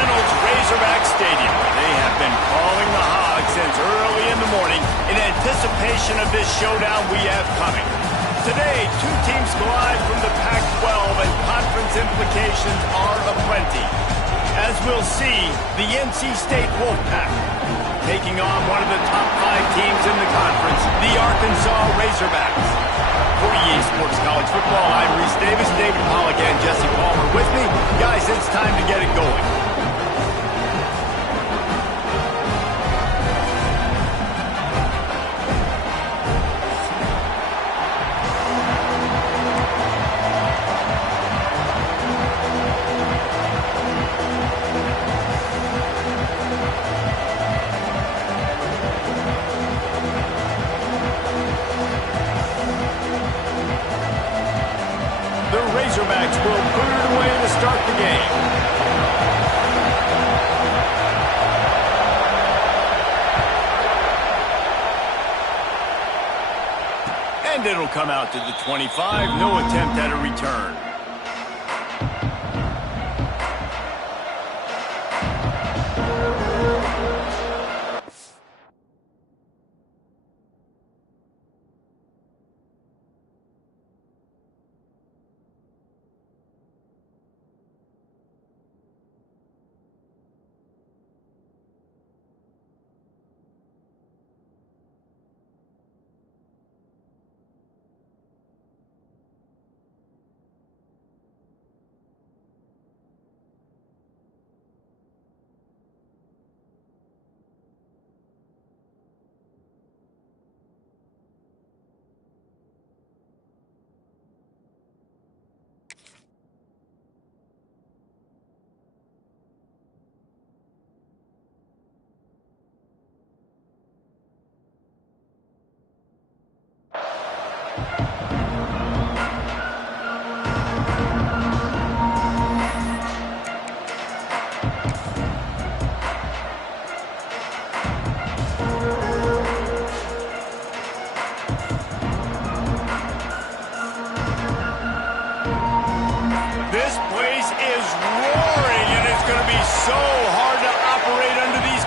Reynolds Razorback Stadium, where they have been calling the Hogs since early in the morning in anticipation of this showdown we have coming. Today, two teams collide from the Pac-12, and conference implications are aplenty. As we'll see, the NC State Wolfpack taking on one of the top 5 teams in the conference, the Arkansas Razorbacks. For EA Sports College Football, I'm Reese Davis, David Pollack, and Jesse Palmer with me. Guys, it's time to get it going. Razorbacks will put it away to start the game. And it'll come out to the 25. No attempt at a return.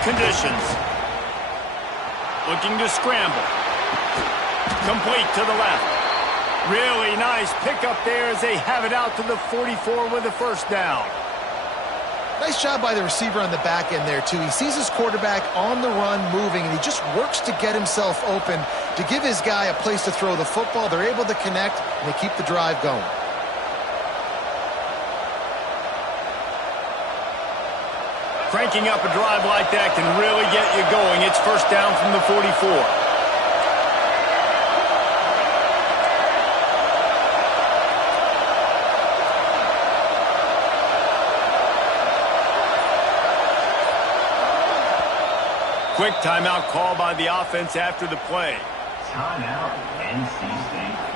Conditions. Looking to scramble. Complete to the left. Really nice pickup there as they have it out to the 44 with a first down. Nice job by the receiver on the back end there, too. He sees his quarterback on the run moving, and he just works to get himself open to give his guy a place to throw the football. They're able to connect, and they keep the drive going. Cranking up a drive like that can really get you going. It's first down from the 44. Quick timeout call by the offense after the play. Timeout, NC State.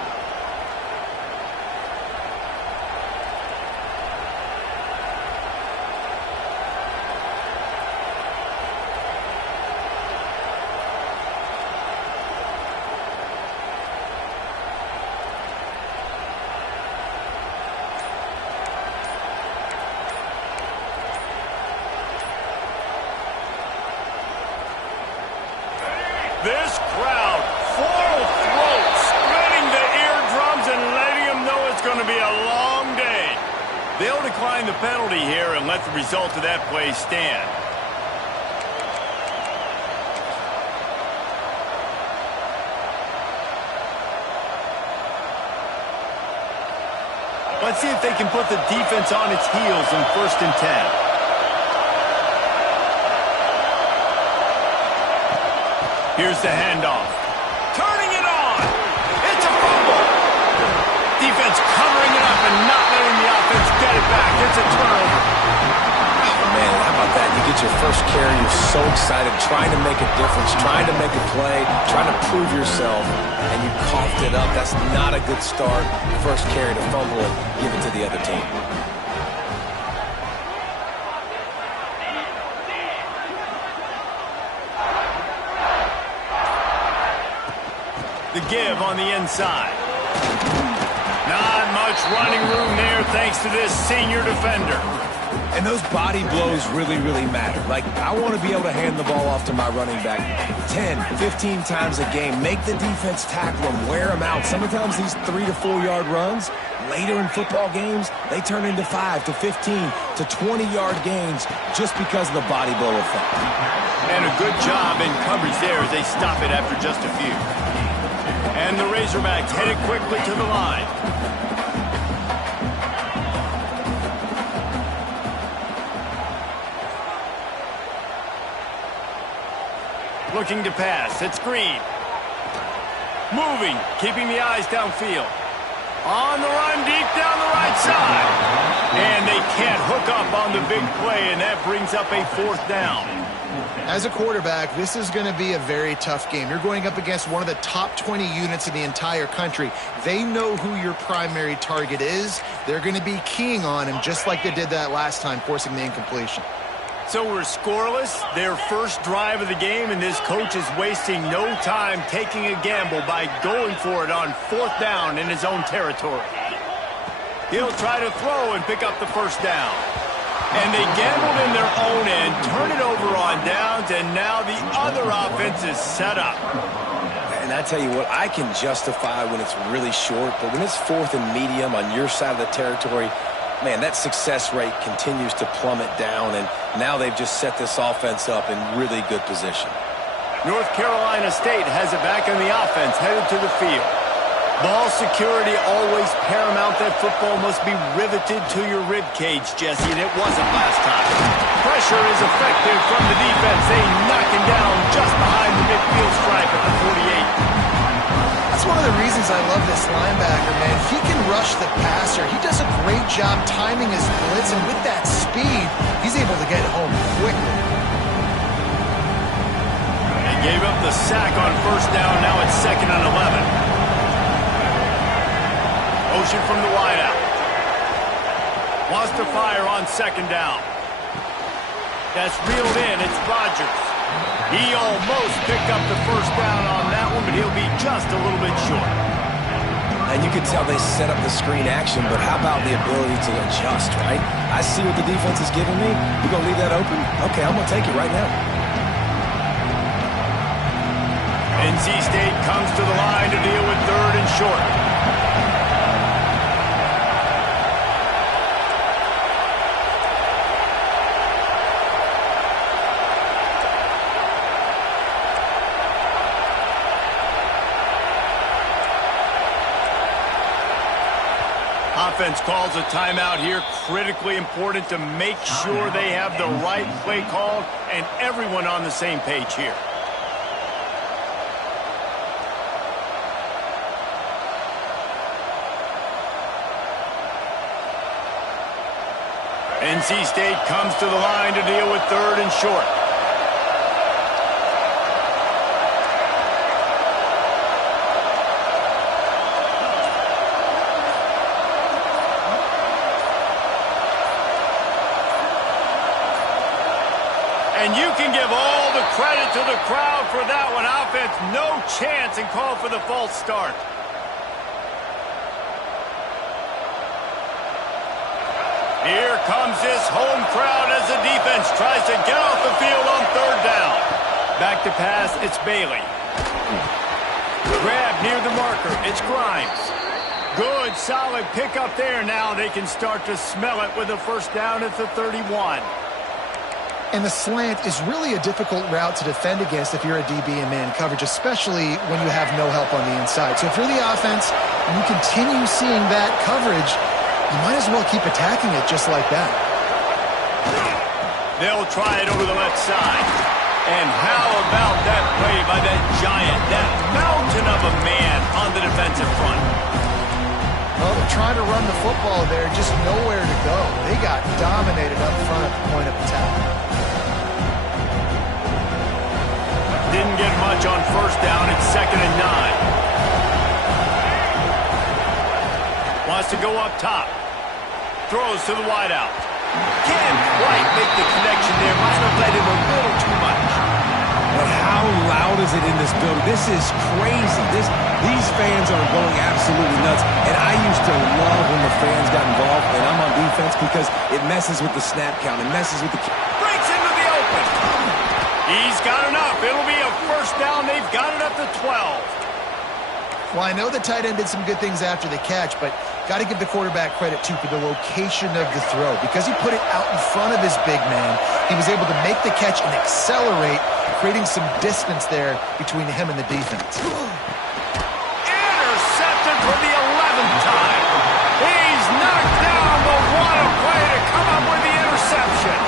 This crowd, full throat, splitting the eardrums and letting them know it's going to be a long day. They'll decline the penalty here and let the result of that play stand. Let's see if they can put the defense on its heels in 1st and 10. Here's the handoff. Turning it on. It's a fumble. Defense covering it up and not letting the offense get it back. It's a turnover. Oh, man, how about that? You get your first carry. You're so excited, trying to make a difference, trying to make a play, trying to prove yourself, and you coughed it up. That's not a good start. First carry to fumble it, give it to the other team. The give on the inside. Not much running room there thanks to this senior defender. And those body blows really, really matter. Like, I want to be able to hand the ball off to my running back 10, 15 times a game. Make the defense tackle them, wear them out. Sometimes these 3 to 4 yard runs, later in football games, they turn into 5 to 15 to 20-yard gains just because of the body blow effect. And a good job in coverage there as they stop it after just a few. And the Razorbacks headed quickly to the line. Looking to pass. It's Green. Moving, keeping the eyes downfield. On the run, deep down the right side. And they can't hook up on the big play, and that brings up a 4th down. As a quarterback, this is going to be a very tough game. You're going up against one of the top 20 units in the entire country. They know who your primary target is. They're going to be keying on him just like they did that last time, forcing the incompletion. So we're scoreless, their first drive of the game, and this coach is wasting no time taking a gamble by going for it on 4th down in his own territory. He'll try to throw and pick up the 1st down. And they gambled in their own end, turn it over on downs, and now the other offense is set up. And I tell you what, I can justify when it's really short, but when it's 4th and medium on your side of the territory, man, that success rate continues to plummet down, and now they've just set this offense up in really good position. North Carolina State has it back in the offense, headed to the field. Ball security always paramount. That football must be riveted to your rib cage, Jesse, and it wasn't last time. Pressure is effective from the defense. They knock him down just behind the midfield stripe at the 48. That's one of the reasons I love this linebacker, man. He can rush the passer. He does a great job timing his blitz, and with that speed, he's able to get home quickly. They gave up the sack on 1st down. Now it's 2nd and 11. Motion from the wideout. Wants to fire on 2nd down. That's reeled in. It's Rodgers. He almost picked up the 1st down on that one, but he'll be just a little bit short. And you can tell they set up the screen action, but how about the ability to adjust, right? I see what the defense is giving me. You're going to leave that open? Okay, I'm going to take it right now. NC State comes to the line to deal with 3rd and short. Offense calls a timeout here. Critically important to make sure they have the right play called and everyone on the same page here. NC State comes to the line to deal with 3rd and short. And you can give all the credit to the crowd for that one. Offense, no chance, and call for the false start. Here comes this home crowd as the defense tries to get off the field on 3rd down. Back to pass, it's Bailey. Grab near the marker, it's Grimes. Good, solid pickup there. Now they can start to smell it with a 1st down at the 31. And the slant is really a difficult route to defend against if you're a DB in man coverage, especially when you have no help on the inside. So if you're the offense and you continue seeing that coverage, you might as well keep attacking it just like that. They'll try it over the left side. And how about that play by that giant, that mountain of a man on the defensive front? Well, they're trying to run the football there, just nowhere to go. They got dominated up front at the point of attack. Didn't get much on 1st down. It's 2nd and 9. Wants to go up top. Throws to the wideout. Can't quite make the connection there. Might have led him a little too much. But how loud is is it in this building? This is crazy. These fans are going absolutely nuts. And I used to love when the fans got involved, and I'm on defense, because it messes with the snap count. It messes with the... Breaks into the open. He's got enough. It'll be a first down. They've got it up to 12. Well, I know the tight end did some good things after the catch, but got to give the quarterback credit, too, for the location of the throw. Because he put it out in front of his big man, he was able to make the catch and accelerate, creating some distance there between him and the defense. Intercepted for the 11th time. He's knocked down, but what a play to come up with the interception.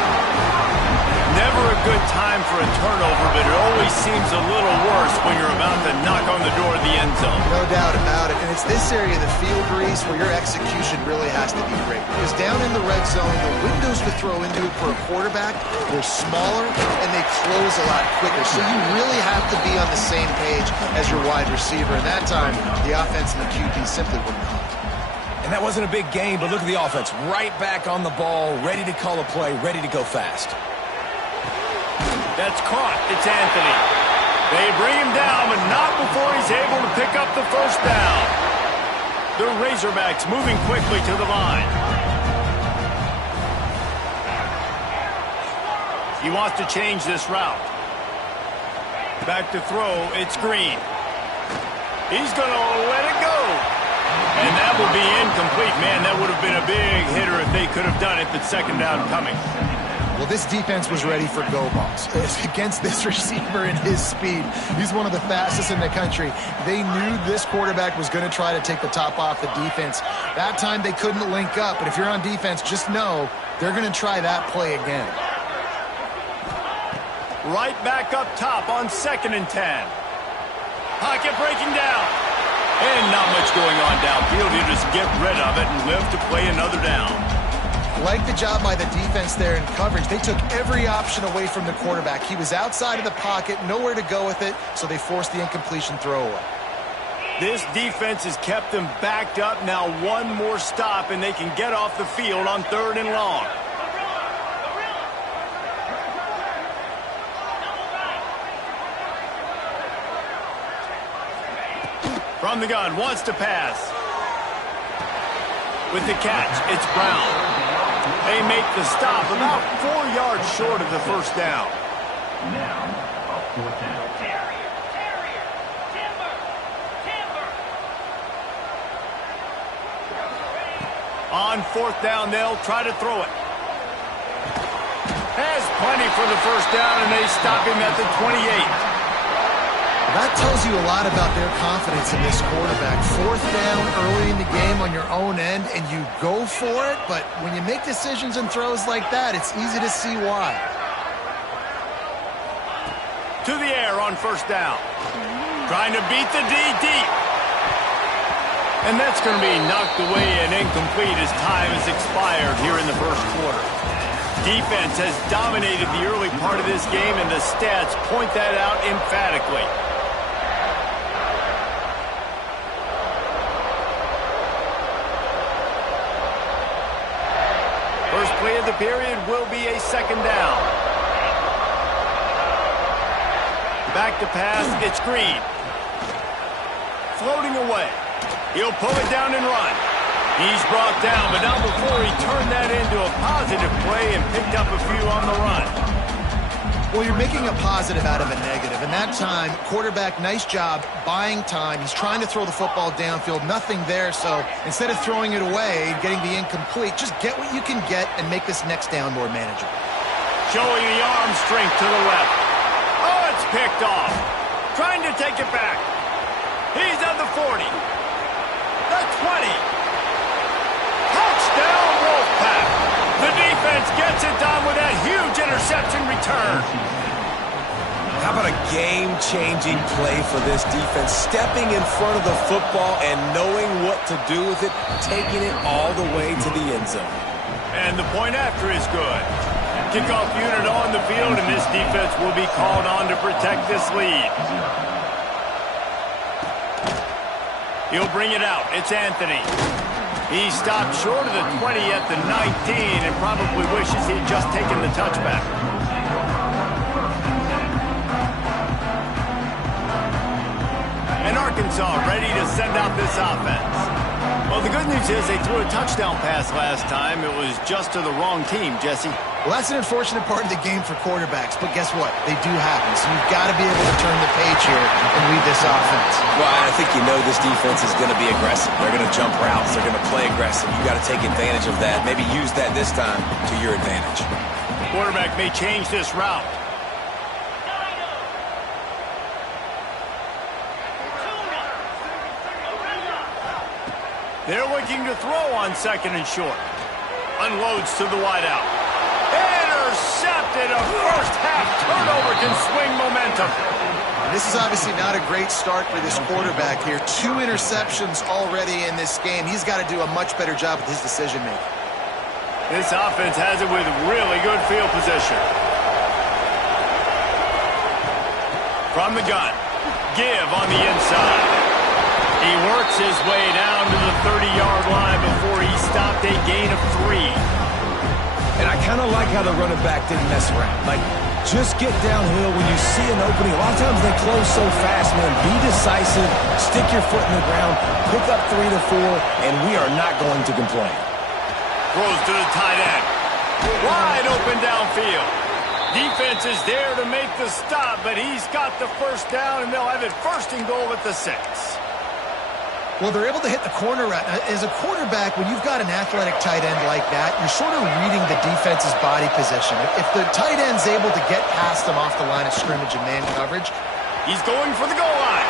Never a good time for a turnover, but it always seems a little worse when you're about to knock on the door of the end zone. No doubt about it. And it's this area of the field, Reese, where your execution really has to be great. Because down in the red zone, the windows to throw into it for a quarterback, they're smaller and they close a lot quicker. So you really have to be on the same page as your wide receiver. And that time, the offense and the QB simply were not. And that wasn't a big game, but look at the offense. Right back on the ball, ready to call a play, ready to go fast. That's caught. It's Anthony. They bring him down, but not before he's able to pick up the first down. The Razorbacks moving quickly to the line. He wants to change this route. Back to throw. It's Green. He's going to let it go. And that will be incomplete. Man, that would have been a big hitter if they could have done it, but second down coming. Well, this defense was ready for go balls against this receiver and his speed. He's one of the fastest in the country. They knew this quarterback was going to try to take the top off the defense. That time they couldn't link up, but if you're on defense, just know they're going to try that play again. Right back up top on 2nd and 10. Pocket breaking down. And not much going on downfield. You just get rid of it and live to play another down. Like the job by the defense there in coverage. They took every option away from the quarterback. He was outside of the pocket, nowhere to go with it, so they forced the incompletion throwaway. This defense has kept them backed up. Now one more stop, and they can get off the field on 3rd and long. From the gun, wants to pass. With the catch, it's Brown. They make the stop about 4 yards short of the first down. Now, a 4th down. On 4th down, they'll try to throw it. Has plenty for the first down, and they stop him at the 28. That tells you a lot about their confidence in this quarterback. 4th down early in the game on your own end, and you go for it, but when you make decisions and throws like that, it's easy to see why. To the air on 1st down. Trying to beat the D deep. And that's going to be knocked away and incomplete as time has expired here in the first quarter. Defense has dominated the early part of this game, and the stats point that out emphatically. First play of the period will be a 2nd down. Back to pass, it's Green. Floating away. He'll pull it down and run. He's brought down, but not before he turned that into a positive play and picked up a few on the run. Well, you're making a positive out of a negative. And that time, quarterback, nice job, buying time. He's trying to throw the football downfield. Nothing there, so instead of throwing it away and getting the incomplete, just get what you can get and make this next down more manageable. Showing the arm strength to the left. Oh, it's picked off. Trying to take it back. He's at the 40. The 20. Touchdown, Wolfpack. The defense gets it done with that huge interception return. How about a game-changing play for this defense? Stepping in front of the football and knowing what to do with it, taking it all the way to the end zone. And the point after is good. Kickoff unit on the field, and this defense will be called on to protect this lead. He'll bring it out. It's Anthony. He stopped short of the 20 at the 19 and probably wishes he'd just taken the touchback. Arkansas ready to send out this offense. Well, the good news is they threw a touchdown pass last time. It was just to the wrong team, Jesse. Well, that's an unfortunate part of the game for quarterbacks, but guess what? They do happen, so you've got to be able to turn the page here and lead this offense. Well, I think you know this defense is going to be aggressive. They're going to jump routes. They're going to play aggressive. You got to take advantage of that. Maybe use that this time to your advantage. Quarterback may change this route. They're looking to throw on second and short. Unloads to the wideout. Intercepted. A first-half turnover can swing momentum. This is obviously not a great start for this quarterback here. 2 interceptions already in this game. He's got to do a much better job with his decision-making. This offense has it with really good field position. From the gun. Give on the inside. He works his way down to the 30-yard line before he stopped a gain of 3. And I kind of like how the running back didn't mess around. Like, just get downhill when you see an opening. A lot of times they close so fast, man. Be decisive, stick your foot in the ground, pick up 3 to 4, and we are not going to complain. Throws to the tight end. Wide open downfield. Defense is there to make the stop, but he's got the first down, and they'll have it first and goal at the 6. Well, they're able to hit the corner route. As a quarterback, when you've got an athletic tight end like that, you're sort of reading the defense's body position. If the tight end's able to get past them off the line of scrimmage and man coverage. He's going for the goal line.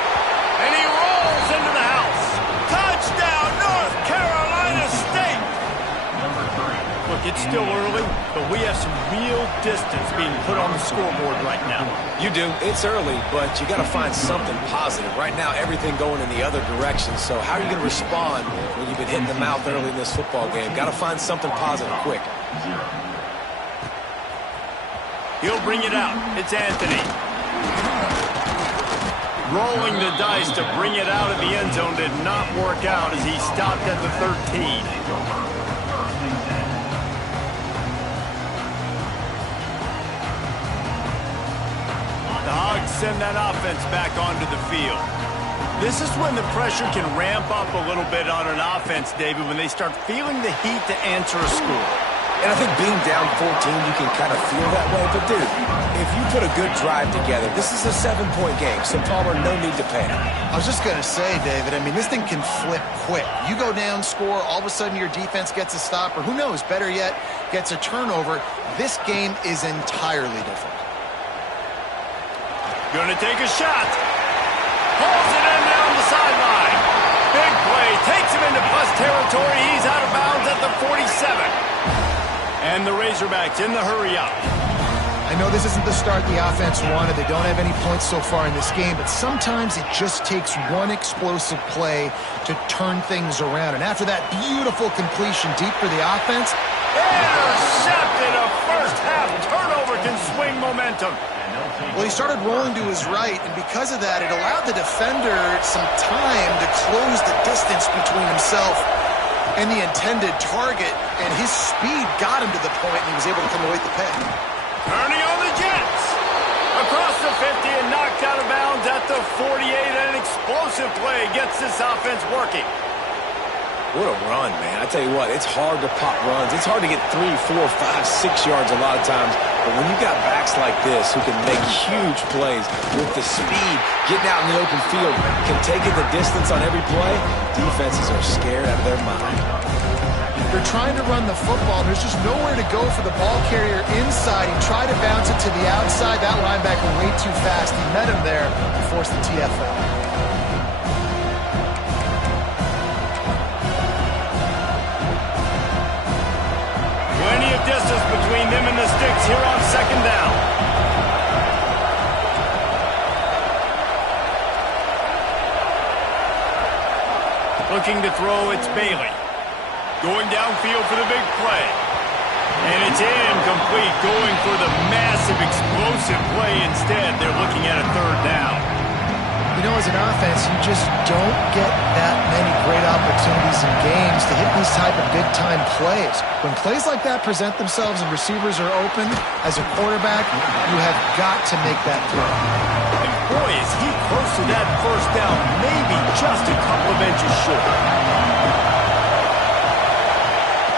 And he rolls into the house. Touchdown, North Carolina State! Look, it's still early, but we have some real distance being put on the scoreboard right now. You do. It's early, but you got to find something positive. Right now, everything going in the other direction. So how are you going to respond when you've been hit in the mouth early in this football game? Got to find something positive quick. He'll bring it out. It's Anthony. Rolling the dice to bring it out of the end zone did not work out as he stopped at the 13. The Hogs send that offense back onto the field. This is when the pressure can ramp up a little bit on an offense, David, when they start feeling the heat to answer a score. And I think being down 14, you can kind of feel that way. But, dude, if you put a good drive together, this is a 7-point game, so Palmer, no need to panic. I was just going to say, David, I mean, this thing can flip quick. You go down, score, all of a sudden your defense gets a stop, or who knows, better yet, gets a turnover. This game is entirely different. Gonna take a shot. Pulls it in down the sideline. Big play. Takes him into plus territory. He's out of bounds at the 47. And the Razorbacks in the hurry up. I know this isn't the start the offense wanted. They don't have any points so far in this game, but sometimes it just takes one explosive play to turn things around. And after that beautiful completion deep for the offense. Intercepted. A first-half turnover can swing momentum. Well, he started rolling to his right, and because of that, it allowed the defender some time to close the distance between himself and the intended target, and his speed got him to the point, and he was able to come away with the pick. Turning on the Jets. Across the 50 and knocked out of bounds at the 48. An explosive play gets this offense working. What a run, man. I tell you what, it's hard to pop runs. It's hard to get 3, 4, 5, 6 yards a lot of times. But when you got backs like this who can make huge plays with the speed, getting out in the open field, can take it the distance on every play, defenses are scared out of their mind. They're trying to run the football. There's just nowhere to go for the ball carrier inside. He tried to bounce it to the outside. That linebacker way too fast. He met him there and forced the TFL. Plenty of distance between them and the sticks here on second down. Looking to throw, it's Bailey. Going downfield for the big play. And it's incomplete, going for the massive explosive play instead. They're looking at a third down. You know, as an offense, you just don't get that many great opportunities in games to hit these type of big-time plays. When plays like that present themselves and receivers are open, as a quarterback, you have got to make that throw. And boy, is he close so that first down may be just a couple of inches short.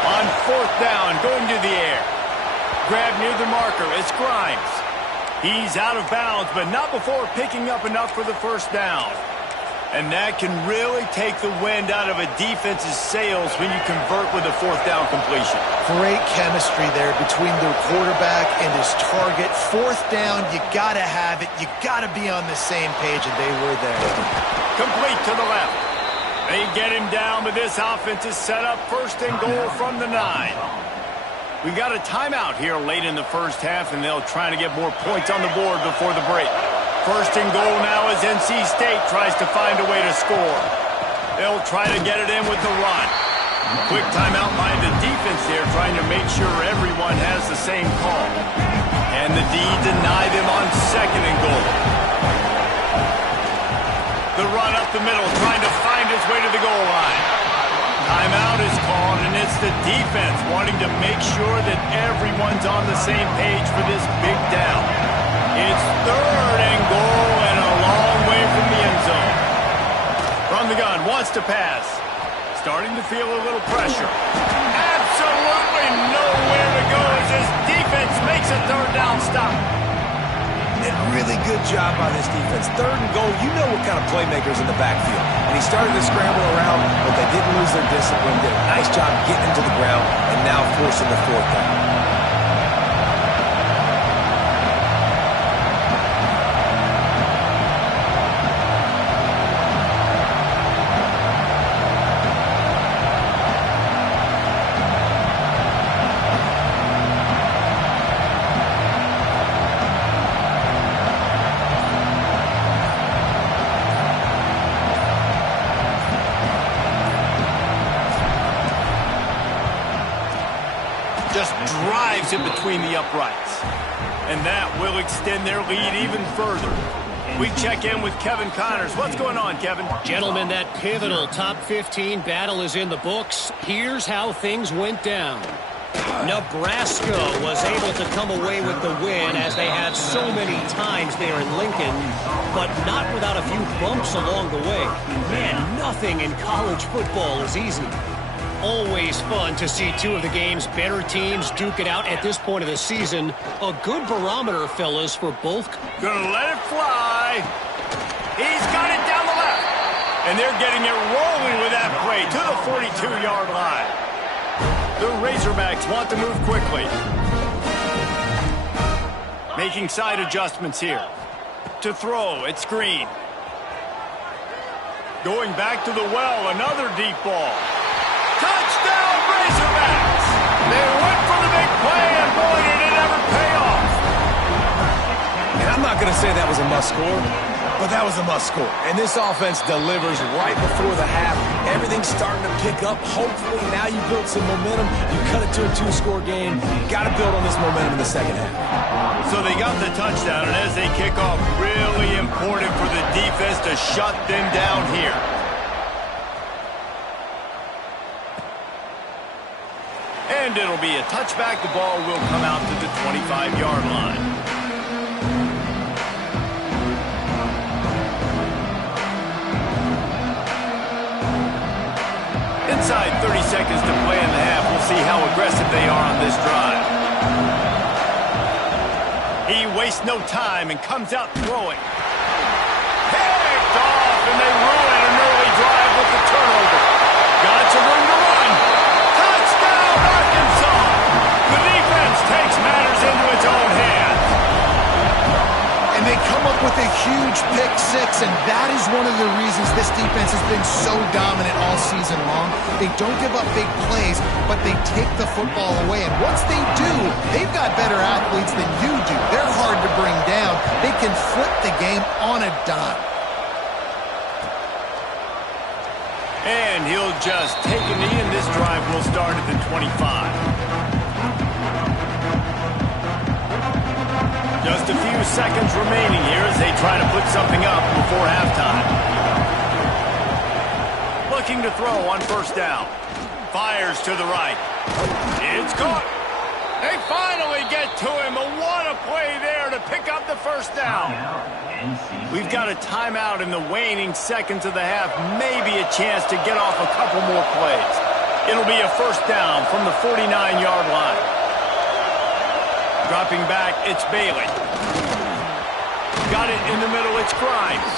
On fourth down, going to the air. Grab near the marker. It's Grimes. He's out of bounds, but not before picking up enough for the first down. And that can really take the wind out of a defense's sails when you convert with a fourth down completion. Great chemistry there between the quarterback and his target. Fourth down, you got to have it. You got to be on the same page, and they were there. Complete to the left. They get him down, but this offense is set up first and goal from the 9. We've got a timeout here late in the first half, and they'll try to get more points on the board before the break. First and goal now as NC State tries to find a way to score. They'll try to get it in with the run. Quick timeout by the defense there, trying to make sure everyone has the same call. And the D deny them on second and goal. The run up the middle, trying to find his way to the goal line. Timeout is called, and it's the defense wanting to make sure that everyone's on the same page for this big down. It's third and goal and a long way from the end zone. From the gun, wants to pass. Starting to feel a little pressure. Absolutely nowhere to go as his defense makes a third down stop. And really good job by this defense. Third and goal, you know what kind of playmakers in the backfield. And he started to scramble around, but they didn't lose their discipline. Did a nice job getting him to the ground and now forcing the fourth down. Just drives it between the uprights. And that will extend their lead even further. We check in with Kevin Connors. What's going on, Kevin? Gentlemen, that pivotal top 15 battle is in the books. Here's how things went down. Nebraska was able to come away with the win as they had so many times there in Lincoln, but not without a few bumps along the way. Man, nothing in college football is easy. Always fun to see two of the game's better teams duke it out at this point of the season. A good barometer, fellas, for both. Gonna let it fly. He's got it down the left. And they're getting it rolling with that play to the 42-yard line. The Razorbacks want to move quickly. Making side adjustments here. To throw, it's Green. Going back to the well, another deep ball. Touchdown, Razorbacks! They went for the big play, and boy, did it ever pay off. And I'm not going to say that was a must-score, but that was a must-score. And this offense delivers right before the half. Everything's starting to pick up. Hopefully, now you build some momentum. You cut it to a 2-score game. You got to build on this momentum in the second half. So they got the touchdown, and as they kick off, really important for the defense to shut them down here. And it'll be a touchback. The ball will come out to the 25-yard line. Inside 30 seconds to play in the half. We'll see how aggressive they are on this drive. He wastes no time and comes out throwing. Picked off, and they ruin an early drive with the turnover. Got some room to run. Touchdown, Arkansas! The defense takes matters into its own hands. And they come up with a huge pick six, and that is one of the reasons this defense has been so dominant all season long. They don't give up big plays, but they take the football away. And once they do, they've got better athletes than you do. They're hard to bring down. They can flip the game on a dime. And he'll just take a knee, and this drive will start at the 25. Just a few seconds remaining here as they try to put something up before halftime. Looking to throw on first down. Fires to the right. It's caught. They finally get to him. What a play there to pick up the first down. We've got a timeout in the waning seconds of the half. Maybe a chance to get off a couple more plays. It'll be a first down from the 49-yard line. Dropping back, it's Bailey. Got it in the middle, it's Grimes.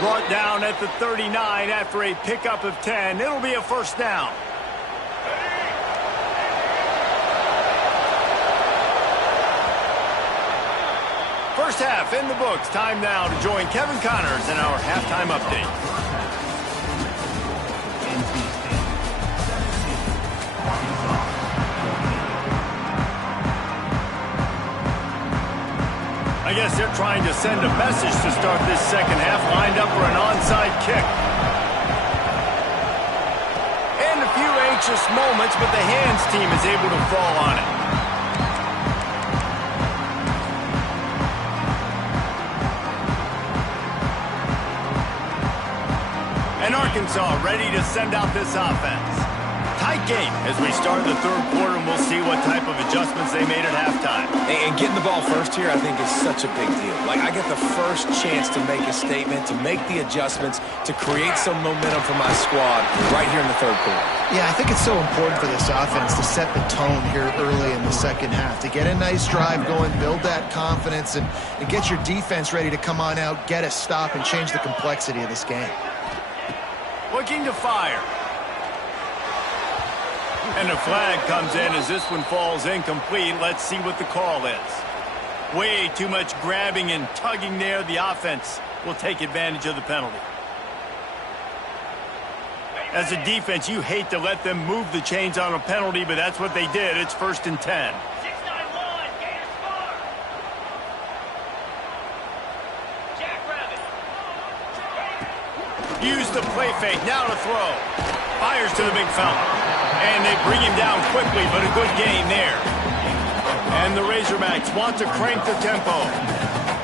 Brought down at the 39 after a pickup of 10. It'll be a first down. First half in the books. Time now to join Kevin Connors in our halftime update. I guess they're trying to send a message to start this second half, lined up for an onside kick. And a few anxious moments, but the hands team is able to fall on it. And Arkansas ready to send out this offense. Tight game as we start the third quarter, and we'll see what type of adjustments they made at halftime. And getting the ball first here, I think, is such a big deal. Like, I get the first chance to make a statement, to make the adjustments, to create some momentum for my squad right here in the third quarter. Yeah, I think it's so important for this offense to set the tone here early in the second half, to get a nice drive going, build that confidence, and get your defense ready to come on out, get a stop, and change the complexity of this game. Looking to fire. And a flag comes in as this one falls incomplete. Let's see what the call is. Way too much grabbing and tugging there. The offense will take advantage of the penalty. As a defense, you hate to let them move the chains on a penalty, but that's what they did. It's 1st and 10. Use the play fake, now to throw. Fires to the big fella. And they bring him down quickly, but a good gain there. And the Razorbacks want to crank the tempo.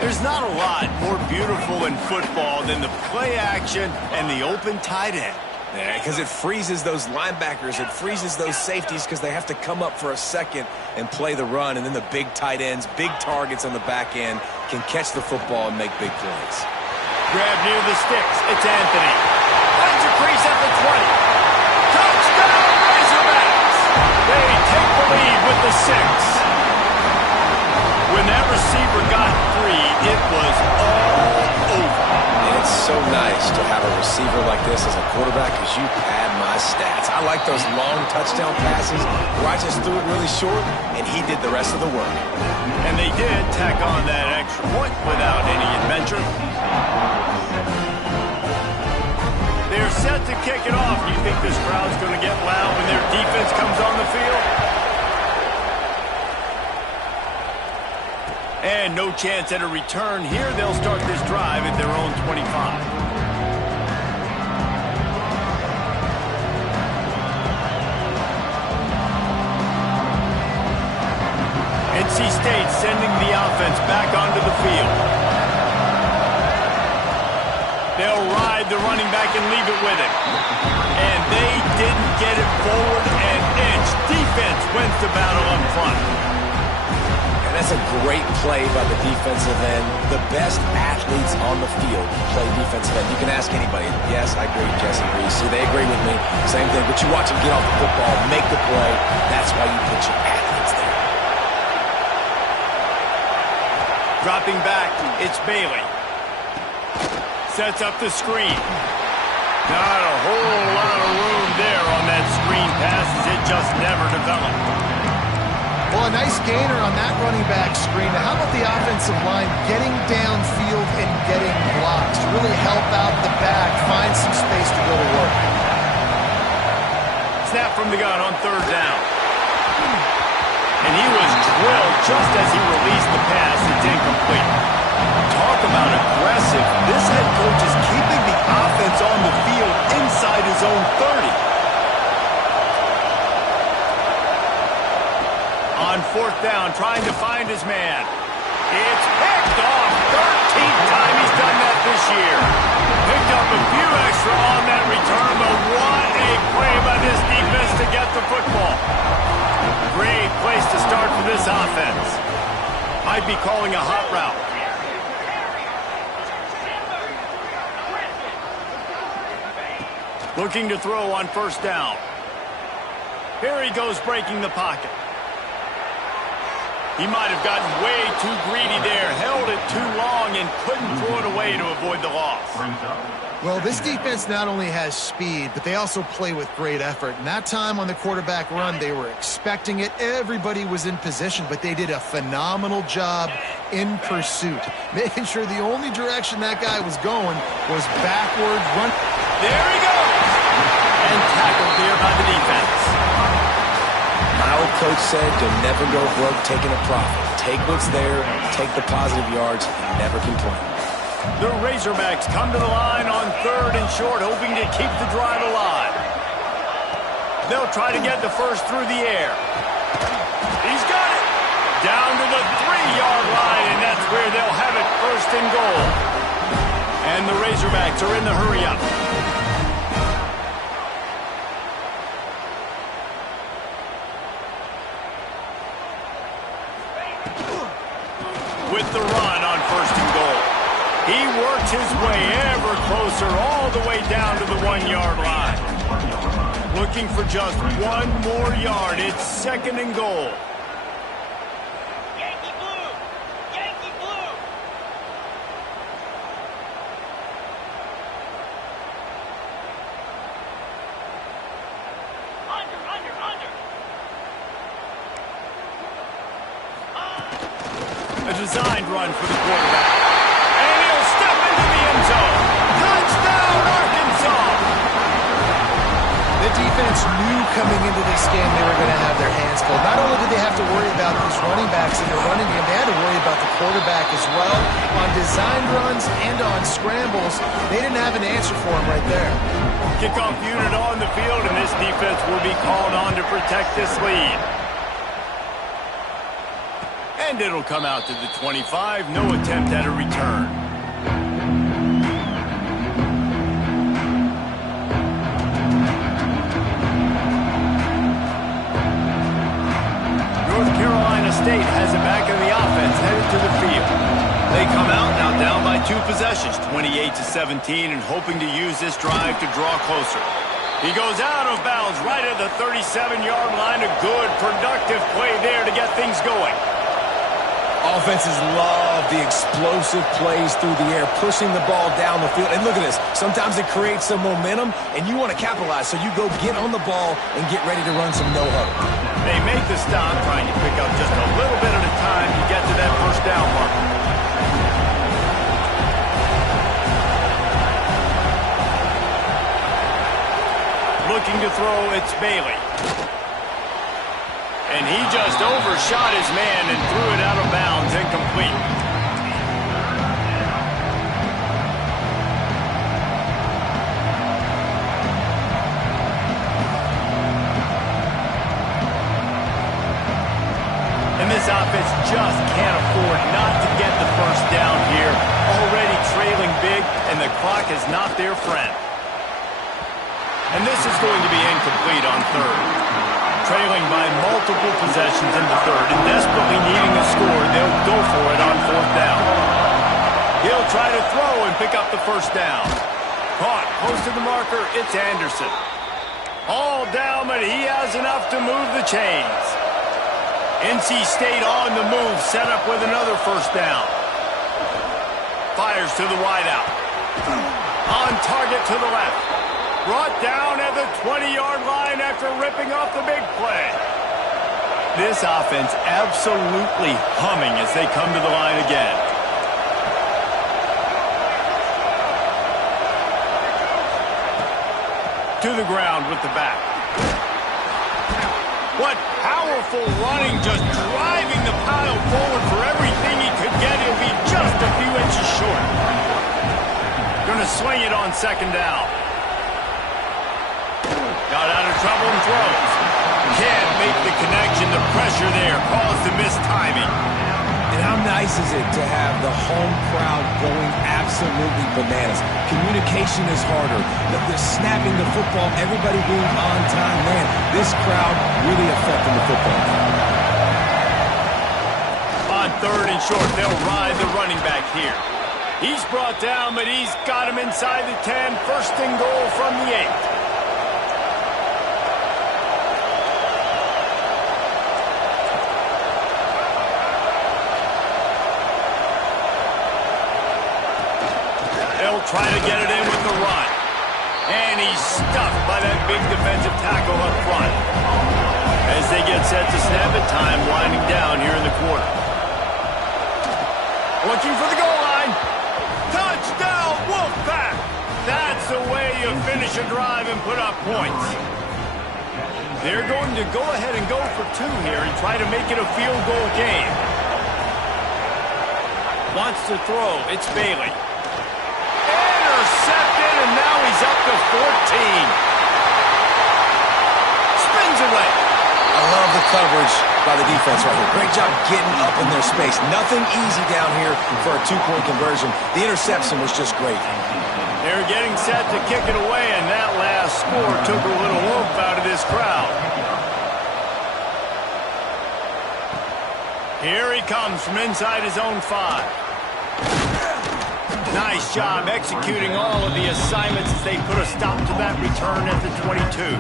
There's not a lot more beautiful in football than the play action and the open tight end. Yeah, because it freezes those linebackers. It freezes those safeties because they have to come up for a second and play the run. And then the big tight ends, big targets on the back end can catch the football and make big plays. Grab near the sticks. It's Anthony. Finds a crease at the 20. Touchdown, Razorbacks! They take the lead with the 6. When that receiver got free, it was all over. And it's so nice to have a receiver like this as a quarterback because you pad my stats. I like those long touchdown passes where I just threw it really short and he did the rest of the work. And they did tack on that extra point without any adventure. They're set to kick it off. Do you think this crowd's going to get loud when their defense comes on the field? And no chance at a return here. They'll start this drive at their own 25. NC State sending the offense back onto the field. They'll ride the running back and leave it with him. And they didn't get it forward an inch. Defense wins the battle up front. And that's a great play by the defensive end. The best athletes on the field play defensive end. You can ask anybody. Yes, I agree. Jesse agrees. See, they agree with me. Same thing. But you watch them get off the football, make the play. That's why you put your athletes there. Dropping back, it's Bailey. Sets up the screen. Not a whole lot of room there on that screen pass as it just never developed. Well, a nice gainer on that running back screen. Now, how about the offensive line getting downfield and getting blocks to really help out the back, find some space to go to work? Snap from the gun on 3rd down. And he was drilled just as he released the pass. It's incomplete. Talk about aggressive. This head coach is keeping the offense on the field inside his own 30. On 4th down, trying to find his man. It's picked off. 13th time he's done that this year. Picked up a few extra on that return, but what a play by this defense to get the football. Great place to start for this offense. Might be calling a hot route. Looking to throw on first down. Here he goes breaking the pocket. He might have gotten way too greedy there, held it too long, and couldn't throw it away to avoid the loss. Well, this defense not only has speed, but they also play with great effort. And that time on the quarterback run, they were expecting it. Everybody was in position, but they did a phenomenal job in pursuit, making sure the only direction that guy was going was backward run. There he goes! And tackled there by the defense. My old coach said you'll never go broke taking a profit. Take what's there, take the positive yards, and never complain. The Razorbacks come to the line on 3rd and short, hoping to keep the drive alive. They'll try to get the first through the air. He's got it! Down to the 3-yard line, and that's where they'll have it, 1st and goal. And the Razorbacks are in the hurry-up. With the run on 1st and goal. He works his way ever closer all the way down to the 1-yard line. Looking for just 1 more yard. It's 2nd and goal. Yankee blue! Yankee blue! Under! A designed run for the quarterback. And he'll step into the end zone. Touchdown, Arkansas! The defense knew coming into this game they were going to have their hands full. Not only did they have to worry about these running backs in their running game, they had to worry about the quarterback as well. On designed runs and on scrambles, they didn't have an answer for him right there. Kickoff unit on the field, and this defense will be called on to protect this lead. And it'll come out to the 25. No attempt at a return. North Carolina State has it back in the offense, headed to the field. They come out now down by 2 possessions, 28-17, and hoping to use this drive to draw closer. He goes out of bounds right at the 37-yard line. A good, productive play there to get things going. Offenses love the explosive plays through the air, pushing the ball down the field. And look at this. Sometimes it creates some momentum, and you want to capitalize. So you go get on the ball and get ready to run some no-huddle. They make the stop, trying to pick up just a little bit at a time to get to that first down marker. Looking to throw, it's Bailey. And he just overshot his man and threw it out of bounds, incomplete. And this offense just can't afford not to get the first down here. Already trailing big, and the clock is not their friend. And this is going to be incomplete on 3rd. Trailing by multiple possessions in the 3rd and desperately needing a score, they'll go for it on 4th down. He'll try to throw and pick up the first down. Caught close to the marker, it's Anderson. All down, but he has enough to move the chains. NC State on the move, set up with another first down. Fires to the wideout. On target to the left. Brought down at the 20-yard line after ripping off the big play. This offense absolutely humming as they come to the line again. To the ground with the back. What powerful running, just driving the pile forward for everything he could get. He'll be just a few inches short. Going to swing it on 2nd down. Got out of trouble and throws. Can't make the connection. The pressure there caused the missed timing. And how nice is it to have the home crowd going absolutely bananas? Communication is harder. The snapping the football, everybody being on time. Man, this crowd really affecting the football. short. They'll ride the running back here. He's brought down, but he's got him inside the 10. First and goal from the 8. They'll try to get it in with the run. And he's stuffed by that big defensive tackle up front. As they get set to snap it, time winding down here in the quarter. Looking for the goal line. Touchdown, Wolfpack! That's the way you finish a drive and put up points. They're going to go ahead and go for 2 here and try to make it a field goal game. Wants to throw. It's Bailey. Intercepted, and now he's up to 14. Spins away. I love the coverage by the defense right here. Great job getting up in their space. Nothing easy down here for a 2-point conversion. The interception was just great. They're getting set to kick it away, and that last score took a little oomph out of this crowd. Here he comes from inside his own 5. Nice job executing all of the assignments as they put a stop to that return at the 22.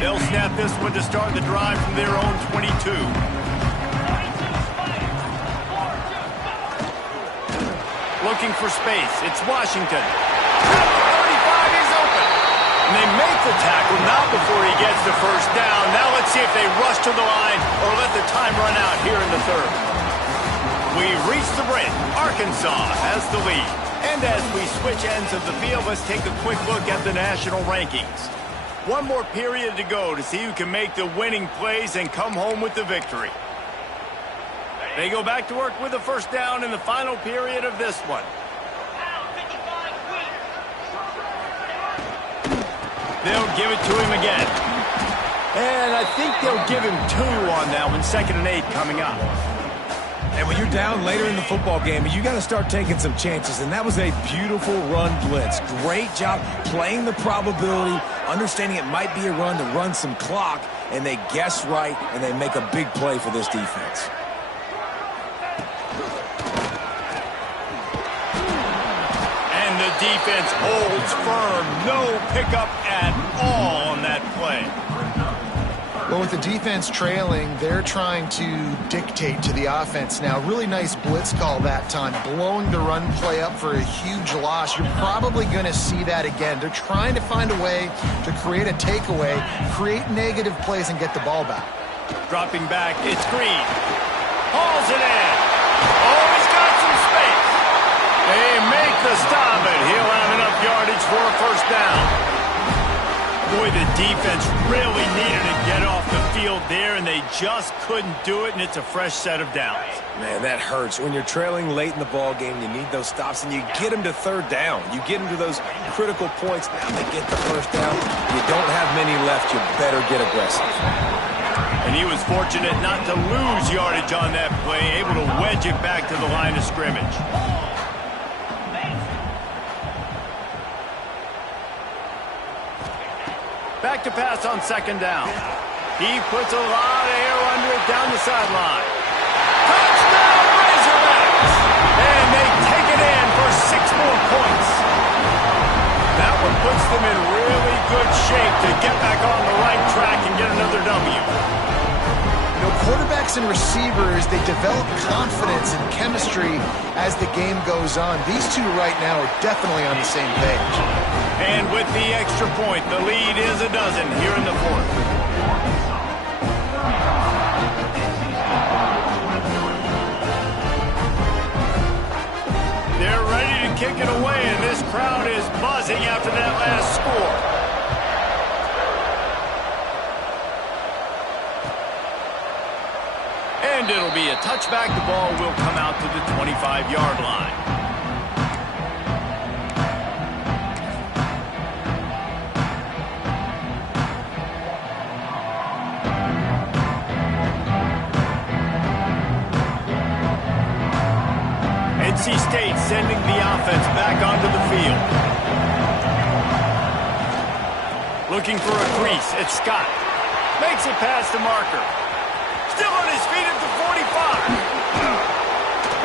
They'll snap this one to start the drive from their own 22. Looking for space. It's Washington. At the 35, he's open. And they make the tackle, not before he gets the first down. Now let's see if they rush to the line or let the time run out here in the 3rd. We've reached the break. Arkansas has the lead. And as we switch ends of the field, let's take a quick look at the national rankings. One more period to go to see who can make the winning plays and come home with the victory. They go back to work with the first down in the final period of this one. They'll give it to him again. And I think they'll give him 2 on that one. 2nd and 8 coming up. And when you're down later in the football game, you got to start taking some chances. And that was a beautiful run blitz. Great job playing the probability, understanding it might be a run to run some clock, and they guess right, and they make a big play for this defense. And the defense holds firm. No pickup at all on that play. Well, with the defense trailing, they're trying to dictate to the offense now. Really nice blitz call that time, blowing the run play up for a huge loss. You're probably going to see that again. They're trying to find a way to create a takeaway, create negative plays, and get the ball back. Dropping back, it's Green. Hauls it in. Oh, he's got some space. They make the stop, and he'll have enough yardage for a first down. Boy, the defense really needed to get off the field there, and they just couldn't do it, and it's a fresh set of downs. Man, that hurts. When you're trailing late in the ball game, you need those stops, and you get them to 3rd down. You get them to those critical points. Now they get the first down. You don't have many left. You better get aggressive. And he was fortunate not to lose yardage on that play, able to wedge it back to the line of scrimmage. Back to pass on 2nd down. He puts a lot of air under it down the sideline. Touchdown, Razorbacks! And they take it in for 6 more points. That one puts them in really good shape to get back on the right track and get another W. You know, quarterbacks and receivers, they develop confidence and chemistry as the game goes on. These two right now are definitely on the same page. And with the extra point, the lead is a dozen here in the 4th. They're ready to kick it away, and this crowd is buzzing after that last score. And it'll be a touchback. The ball will come out to the 25-yard line. NC State sending the offense back onto the field. Looking for a crease. It's Scott. Makes it past the marker. Still on his feet at the 45.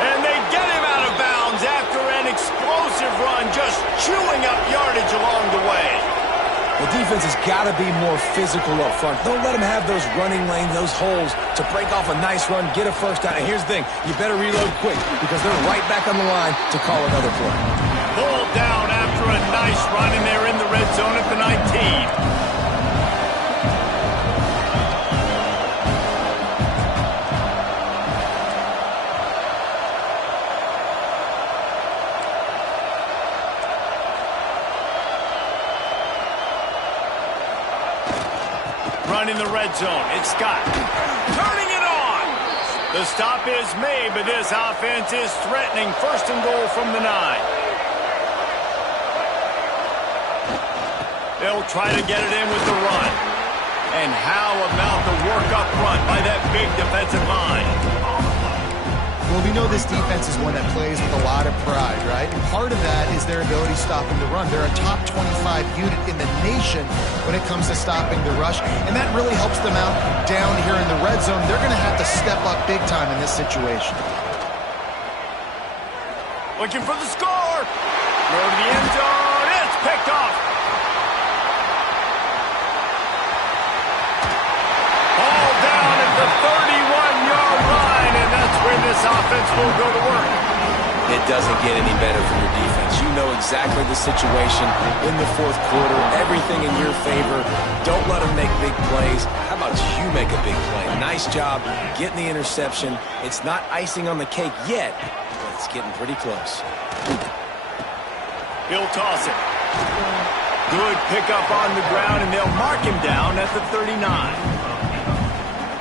And they get him out of bounds after an explosive run, just chewing up yardage along the way. The defense has got to be more physical up front. Don't let them have those running lanes, those holes to break off a nice run, get a first down. And here's the thing, you better reload quick because they're right back on the line to call another play. Pulled down after a nice run, and they're in the red zone at the 19. In the red zone, it's Scott turning it on. The stop is made, but this offense is threatening first and goal from the 9. They'll try to get it in with the run. And how about the work up front by that big defensive line? Well, we know this defense is one that plays with a lot of pride, right? And part of that is their ability stopping the run. They're a top 25 unit in the nation when it comes to stopping the rush, and that really helps them out down here in the red zone. They're going to have to step up big time in this situation. Looking for the score. Go to the end zone. It's picked off. All down at the 31-yard line, and that's where this offense will go to work. It doesn't get any better for your defense. You know exactly the situation in the fourth quarter, everything in your favor. Don't let them make big plays. How about you make a big play? Nice job getting the interception. It's not icing on the cake yet, but it's getting pretty close. He'll toss it. Good pickup on the ground, and they'll mark him down at the 39.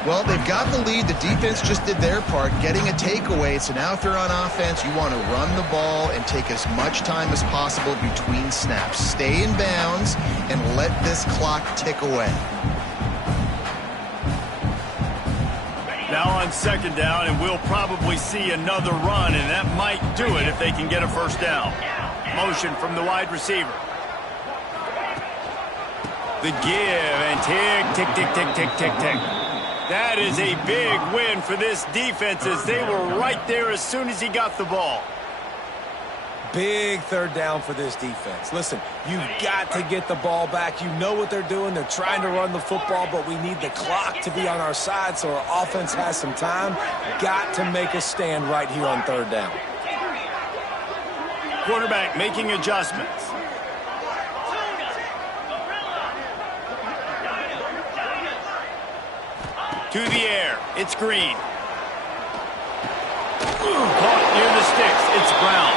Well, they've got the lead. The defense just did their part, getting a takeaway. So now if they're on offense, you want to run the ball and take as much time as possible between snaps. Stay in bounds and let this clock tick away. Now on second down, and we'll probably see another run, and that might do it if they can get a first down. Motion from the wide receiver. The give, and tick, tick, tick, tick, tick, tick, tick. That is a big win for this defense as they were right there as soon as he got the ball. Big third down for this defense. Listen, you've got to get the ball back. You know what they're doing. They're trying to run the football, but we need the clock to be on our side so our offense has some time. Got to make a stand right here on third down. Quarterback making adjustments. To the air, it's Green. Caught near the sticks, it's Brown.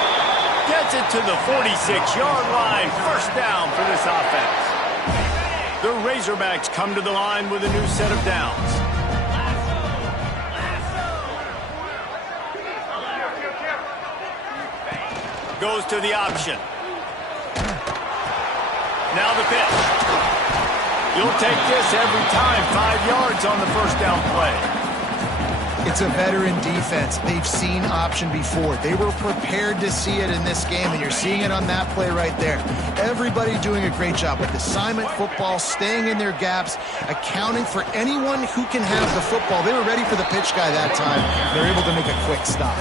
Gets it to the 46-yard line. First down for this offense. The Razorbacks come to the line with a new set of downs. Goes to the option. Now the pitch. You'll take this every time. 5 yards on the first down play. It's a veteran defense. They've seen option before. They were prepared to see it in this game, and you're seeing it on that play right there. Everybody doing a great job with assignment football, staying in their gaps, accounting for anyone who can have the football. They were ready for the pitch guy that time. They're able to make a quick stop.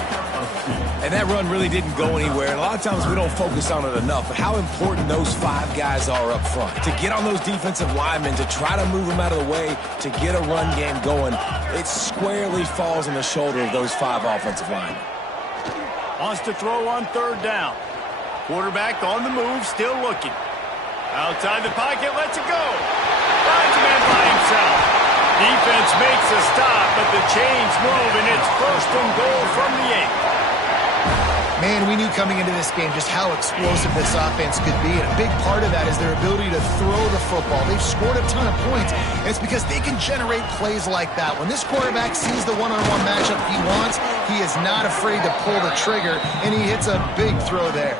And that run really didn't go anywhere. And a lot of times we don't focus on it enough, but how important those 5 guys are up front. To get on those defensive linemen, to try to move them out of the way, to get a run game going, it squarely falls on the shoulder of those 5 offensive linemen. Wants to throw on third down. Quarterback on the move, still looking. Outside the pocket, lets it go. Finds a man by himself. Defense makes a stop, but the chains move, and it's first and goal from the 8. Man, we knew coming into this game just how explosive this offense could be, and a big part of that is their ability to throw the football. They've scored a ton of points, and it's because they can generate plays like that. When this quarterback sees the one-on-one matchup he wants, he is not afraid to pull the trigger, and he hits a big throw there.